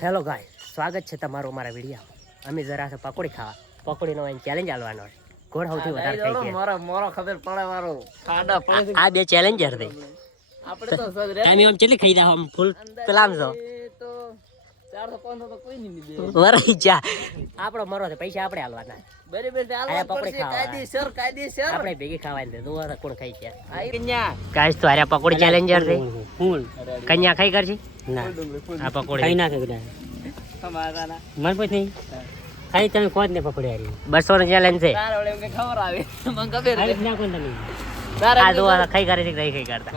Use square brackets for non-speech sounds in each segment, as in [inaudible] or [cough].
Hello ગાય સ્વાગત છે તમારું અમારા વીડિયો અમે જરા છે પકોડી ખાવા. પકોડીનો ચેલેન્જ આલવાનો છે. કોણ સૌથી વધારે થઈ ગયો. મારા મોરો ખબર પડે મારો. ખાડા પડે આ બે ચેલેન્જર દે આપણે તો તમે આમ ચેલી ખાઈ દાવ આમ ફૂલ પેલામ છો. તો 400 500 તો કોઈ નહીં દે વરાઈ જા. આપણો મરો છે પૈસા આપણે હાલવાના બરાબર છે પકોડી. કાયદેસર કાયદેસર આપણે ભેગી ખાવાની છે તું કોણ ખાઈ છે. કન્યા ગાઈસ તો આર્યા પકોડી ચેલેન્જર છે. કન્યા ખાઈ કરશે? ના. આ પકોડી. ખાઈ નાખે બધા તમારા ના મને પછી નહીં. ખાઈ તમે કોણ ને પકડી હારી બસો નો ચેલેન્જ છે. તાર વડે એમને ખબર આવે. મને ખબર હારી છે. જ તમે. આ જો ખાઈ કરે છે ખાઈ કરતા?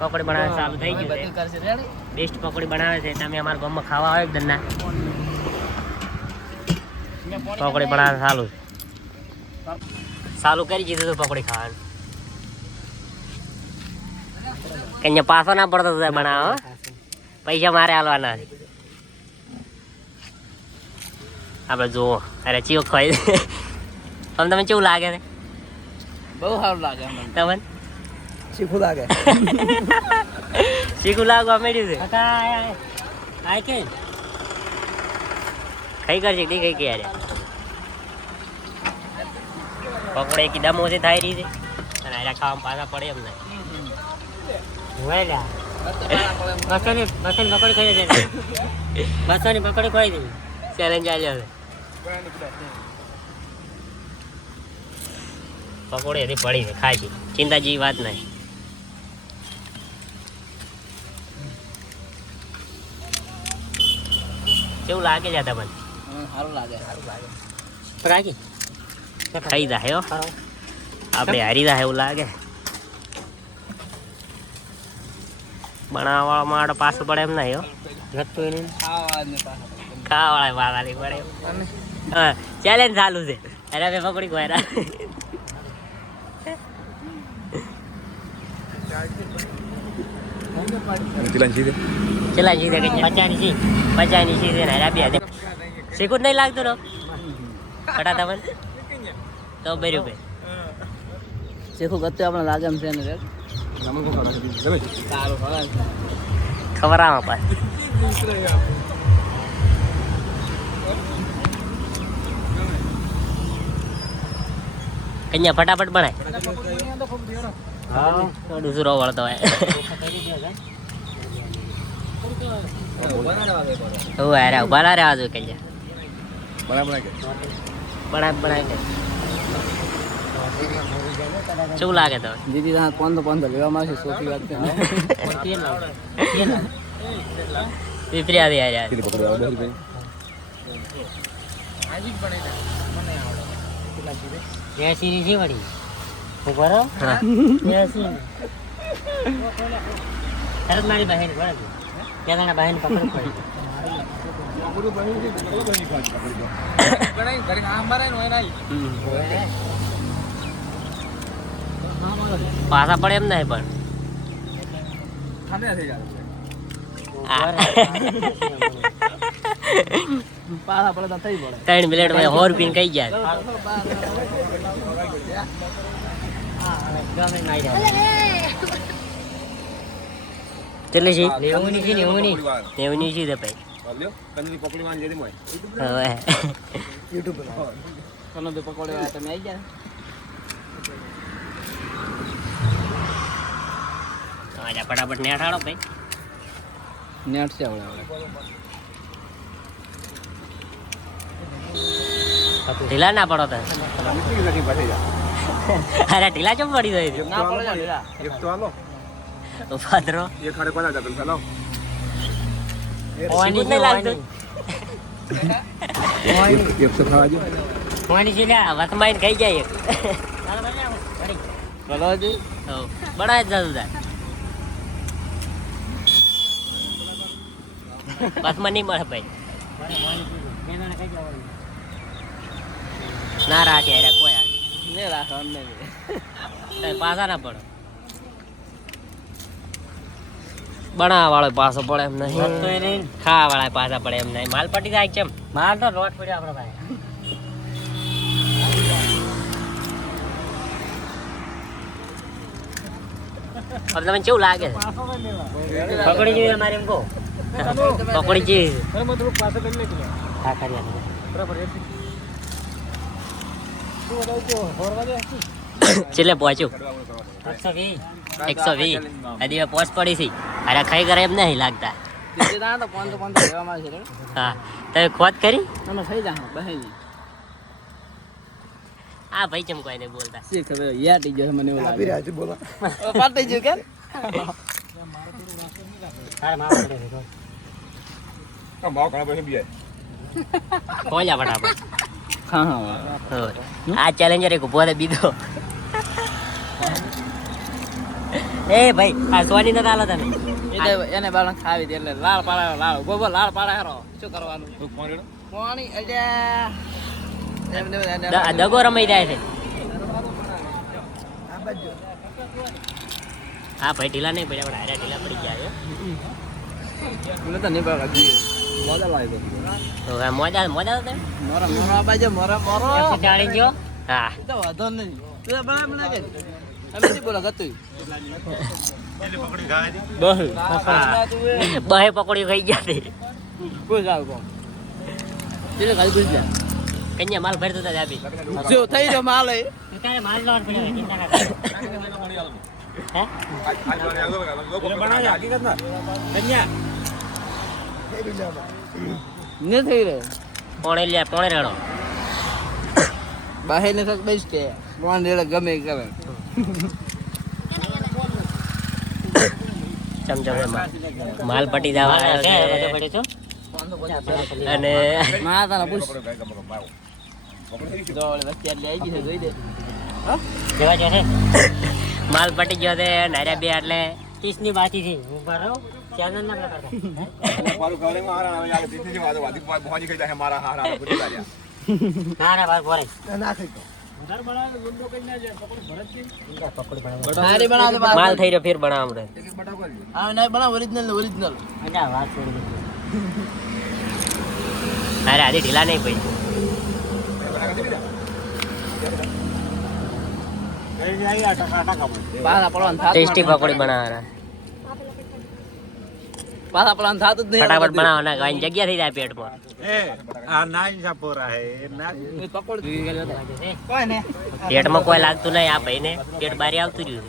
પકોડી બનાવે ચાલુ થઈ ગયું છે. બેસ્ટ પકોડી બનાવે છે. તમે અમારા ગામમાં ખાવા આવે એકદમ ના પકોડી બનાવે ચાલુ ચાલુ કરી દીધું હતું પકોડી ખાવાનું. કઈ પાછો ના પડતો તો બનાવો પૈસા મારે હાલવાના આપણે જુઓ અરે ચીઓ ખોઈ આમ તમે કેવું લાગે છે? બહુ સારું લાગે તમને? શીખું લાગે. [laughs] શીખું લાગવા મળ્યું છે? કાકા આય આય કે ખાઈ કરશે નહીં કઈ ક્યારે યાર. પકોડે કી દમ ઓછી થાય રહી છે. અને આરા ખાવામાં પાછા પડે એમ હોય લ્યા. બસો ની બસો ની પકોડી ખાઈ ની ચેલેન્જ આવી છે પકોડે હજી પડી છે ચિંતા જેવી વાત નહીં. કેવું લાગે છે તમને? સારું લાગે સારું લાગે રાખી ખાઈ જાય હો આપણે હારી જાય એવું લાગે બનાવવા માટે પાછું પડે એમ નહીં હો ઘટતું એને ખાવા ને પાછા ખાવાળા વાળાની પડે હા ચેલેન્જ ચાલુ છે અરે મેં પકડી ગોયરા ચલા જીતે કે પચાની છે પચાની સીધે ને રાબિયા દે શીખું નહીં લાગતું ને? કટા તમન તો બર્યું બે શીખું ગત્તે આપણે લાગે એમ છે ને રે. ખબર આમ પાસ કન્યા ફટાફટ બનાય. હા થોડું સુરો વળતો હોય. ઊભા ના રહેવા જોઈએ કન્યા. બનાય કે? શું લાગે તો દીદી ત્યાં પંદર તો લેવા માંગશે સોથી વાત છે વિપરી આવી યાર છે વળી. હું બરો હા. એસી તરત મારી બહેન બહેન પકડ પડી પાછા પડે એમ નહીં પણ. ત્રણ મિનિટમાં હોર પીન કઈ ગયા કેટલી છે? નેવું ની છે નેવું ની છે ભાઈ. હવે. યુટ્યુબ પર. કનો દે પકોડે આ તમે આવી ગયા? આજા ફટાફટ ને અઠાડો ભાઈ નેટ છે આવડે ઢીલા ના પડો તો. અરે ઢીલા ચમ પડી જાય? ના પડે જા પાત્રો હોવાની છે લાગતું હોવાની છે લ્યા વતમાઈને ખાઈ જાય ચલો જી બડા જ જતું નહીં મળે ભાઈ ના રાખે કોઈ રાખો અમને પાછા ના પડો બના વાળો પાછો પડે એમ નહીં. એ નહીં ખા વાળા પાછા પડે એમ નહીં. માલ પટી જાય કેમ? માલ તો રોટ પડ્યો આપણો ભાઈ. હવે તમને કેવું લાગે? છે પકડી જોઈએ મારે એમ કહો. પકડી હા કરી આપો. બરાબર [coughs] છેલ્લે પહોંચ્યું. એકસો વીસ. એકસો વીસ. હજી પોસ્ટ પડી છે અરે ખાઈ કરે એમ નહીં લાગતા. હા. તમે ખોદ કરી? આ ભાઈ ચમ કોઈ નહીં બોલતા. શી ખબર યાર ગયો મને આપી રહ્યા છે બોલા. પાટી જો કે તારે માવા પડે છે તો. કોણ જા ફટાફટ. હા હા. આ ચેલેન્જર એક ઊભો રહે બીજો. એ ભાઈ આ સોની નતા આલા તને એને બાળક ખાવી દે એટલે લાલ પાડા લાલ ઊભો ઊભો લાલ પાડા હેરો શું કરવાનું? પાણી આ દગો રમાઈ જાય છે. હા ભાઈ ઢીલા નહીં પડ્યા પણ હારે ઢીલા પડી ગયા તો નહીં પડે મજા મોજા મોરા મોરા બાજુ મોરા મોરો. એકસો ગયો હા. તો વધો નહીં. તું બહુ બહે પકોડી ખાઈ ગયા જા કન્યા માલ ભરતો હતા આપી જો થઈ જો માલ એ. માલ લેવાનું પડે હવે, ચિંતા ના કર. હે? ને રે પોણે લ્યા પોણે રેડો. બાહેર ને બેસ કે મોન રેડે ગમે કરે ચમચમ માલ માલ પટી જવા છે. અને માં તારા પૂછ માલ પટી ગયો છે નાર્યા બે એટલે. ત્રીસની બાકી છે. ઊભા રહો ચેનલ ના કરતા ના ના ભાઈ ભરે હારી બનાવ દે બાર માલ થઈ રહ્યો ફેર બનાવ આપણે આ નહીં બનાવ ઓરિજિનલ ઓરિજિનલ મજા વાત છોડી અરે આજે ઢીલા નહીં થાતું ટેસ્ટી પકોડી બનાવવાના. પાછા પડવાનું થાતું જ નહીં ફટાફટ બનાવવાના ખાવાની જગ્યા થઈ જાય પેટમાં. એ પકોડી જોઈ ગયેલો તો. કોઈ ને પેટમાં કોઈ લાગતું નહીં આ ભાઈને. પેટ બારી આવતું રહ્યું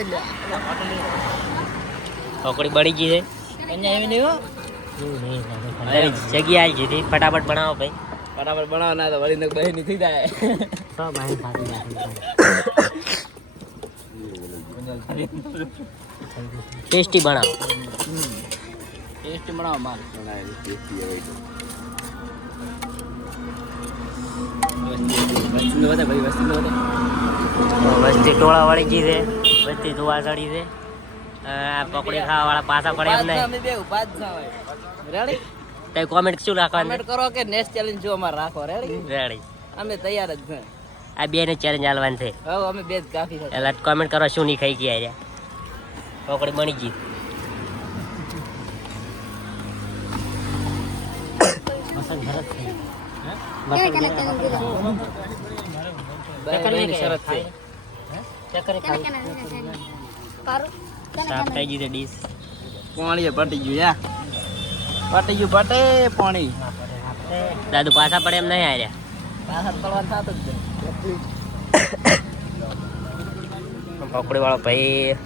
એટલે. પકોડી બળી ગઈ છે. અહીંયા એવી નહીં હો જગ્યા આવી ગઈ હતી. ફટાફટ બનાવો ભાઈ. ફટાફટ બનાવો ના તો વળીને ભાઈ ની થઈ જાય. ટેસ્ટી બનાવો. ટેસ્ટી બનાવો માલ વસ્તી ટોળા વાળી જી છે વસ્તી ધોવા ચડી છે પકડી ખાવા વાળા પાછા પડે એમ નહીં અમે બે ઊભા જ ના હોય. રેડી તે કોમેન્ટ શું રાખવાની કમેન્ટ કરો કે નેક્સ્ટ ચેલેન્જ જો અમાર રાખો. રેડી રેડી અમે તૈયાર જ છે. આ બે ને ચેલેન્જ આલવાની છે. હવે અમે બે જ કાફી છે. એટલે કોમેન્ટ કરો શું નહીં ખાઈ ગયા રે પકોડી બની ગઈ મસાજ ભરત છે. ભાઈ ચક્કર ભાઈની નહીં શરત છે ચક્કર ખાઈ. સાફ થઈ ગઈ છે ડીશ પાણી પટી ગયું પટી ગયું પટે પાણી. દાદુ પાછા પડે એમ નહીં આવ્યા પાછા પડવાનું થાતું જ પકોડી વાળો ભાઈ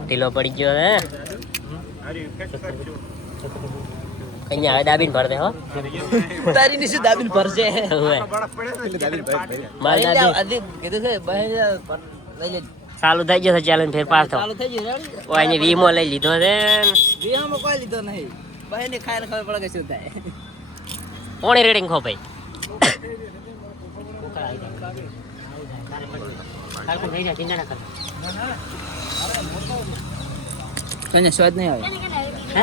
ઢીલો પડી ગયો હે. કઈ હવે દાબીને ભર દે હો. તારી નીચે દાબીને ભરશે હવે મારી દાદી. કીધું છે લઈ ચાલુ થઈ ગયો છે ચેલેન્જ ફેર પાસ થો ચાલુ થઈ ગયો ઓય એને વીમો લઈ લીધો છે. વીમો કોઈ લીધો નહીં. બહેન ખાઈને ખબર પડે કે શું થાય. કોણે રેડિંગ ખો ભાઈ. તને સ્વાદ નહીં આવે. હે?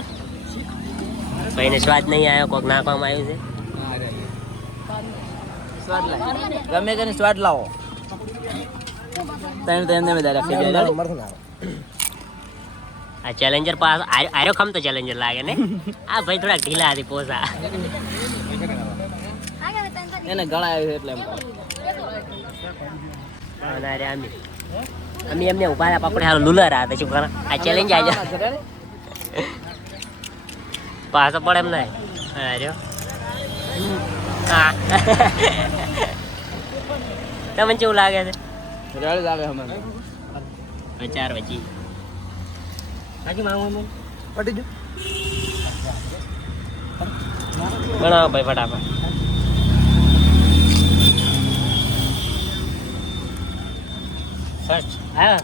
ભાઈને સ્વાદ નહીં આવ્યો કોક નાખવામાં આવ્યું છે. સ્વાદ લાવો. ગમે તેને સ્વાદ લાવો. તને તો એમને બધા રાખી આ ચેલેન્જર પાસ આર્યો ખમ તો ચેલેન્જર લાગે ને? આ ભાઈ થોડાક ઢીલા હતી પોસા. એને ગળા આવી છે એટલે એમ અરે અમે અમે એમને ઊભા પકડે હાલ લુલર હતા પછી આ ચેલેન્જ આવી જાય. પાછો પડે એમ નહીં. હા રહ્યો હા. તમને કેવું લાગે છે? રેડી લાગે અમે ચાર પછી હાજી મામા પટી જો બનાવો ભાઈ ફટાફટ. સર્ચ હા.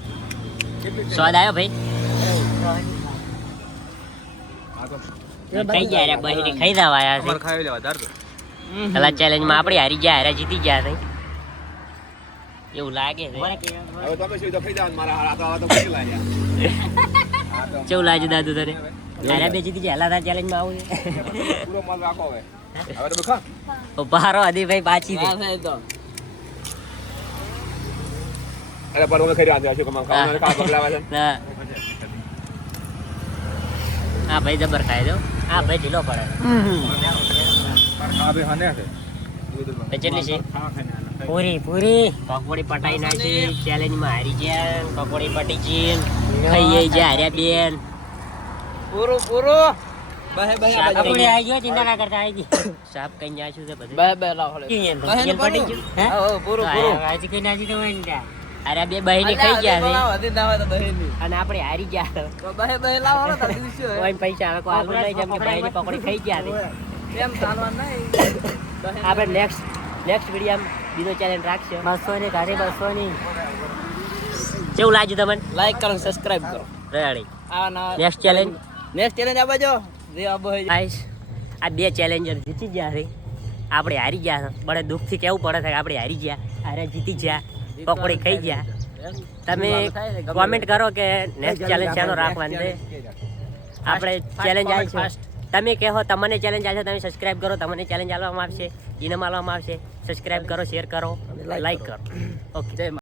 સ્વાદ આવ્યો ભાઈ? ખાઈ ગયા રે બહેરી ખાઈ દવા આયા છે. ખાઈ લેવા ધાર પેલા ચેલેન્જમાં આપણે હારી ગયા હારા જીતી ગયા થઈ એવું લાગે છે. હવે તમે શું તો ખાઈ જાવ મારા હાથ આવા તો મૂકી લાગ્યા કેવું લાગે દાદુ તારે હારા બે જીતી ગયા હલા ચેલેન્જમાં આવું છે. પૂરો માલ રાખો હવે. હવે તમે ખા. બારો હદીભાઈ પાછી દે અરે પર અમે ખાઈ રહ્યા છે કમા ખાવા કા બગલાવા છે ના? હા. ભાઈ જબર ખાય દો. હા ભાઈ ઢીલો પડે. હા ભાઈ હાને છે. કેટલી છે? પૂરી પૂરી. પકોડી પટાઈ નાખી ચેલેન્જમાં હારી ગયા. પકોડી પટી ગઈ. ખાઈએ ગયા હાર્યા બેન. પૂરું પૂરું. બહે બહે આપણે આવી ગયો ચિંતા ના કરતા આવી ગઈ. સાપ કઈ નાખ્યું છે બધું? બહે બહે લાવ હલે તો પટી ગયું? હે? પૂરું પૂરું. કઈ નાજી તો હોય ને હાર્યા બે બહેની ખાઈ ગયા છે. ના ની અને આપણે હારી ગયા. તો બહે બહે લાવ તારી કોઈ પૈસા લોકો આલુ લઈ જેમ કે બહેની પકોડી. ખાઈ ગયા છે. એમ ચાલવા નહીં? આપણે નેક્સ્ટ નેક્સ્ટ વીડિયો બીજો ચેલેન્જ રાખશે. બસો ની ગાડી બસો ની કેવું લાગ્યું તમને? લાઈક કરો સબસ્ક્રાઇબ કરો. રેડી. આ ના નેક્સ્ટ ચેલેન્જ નેક્સ્ટ ચેલેન્જ આપો જો. જે હે ગાઈસ આ બે ચેલેન્જર જીતી ગયા છે. આપણે હારી ગયા બડે દુઃખથી કેવું પડે છે કે આપણે હારી ગયા. અરે જીતી ગયા. પકોડી ખાઈ ગયા. તમે કોમેન્ટ કરો કે નેક્સ્ટ ચેલેન્જ ચાલો રાખવાનું છે. આપણે ચેલેન્જ આવી છે. તમે કહો તમને ચેલેન્જ આવશે તમે સબસ્ક્રાઇબ કરો. તમને ચેલેન્જ આપવામાં આવશે ઇનામ આપવામાં આવશે. સબસ્ક્રાઇબ કરો શેર કરો લાઈક કરો. ઓકે [clears throat]